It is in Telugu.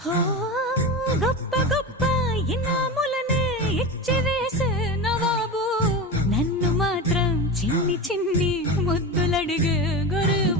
హో, గొప్ప గొప్ప ఇనాములనే ఇచ్చి వేసే నవాబు, నన్ను మాత్రం చిన్ని చిన్ని ముద్దులడిగే గురువు.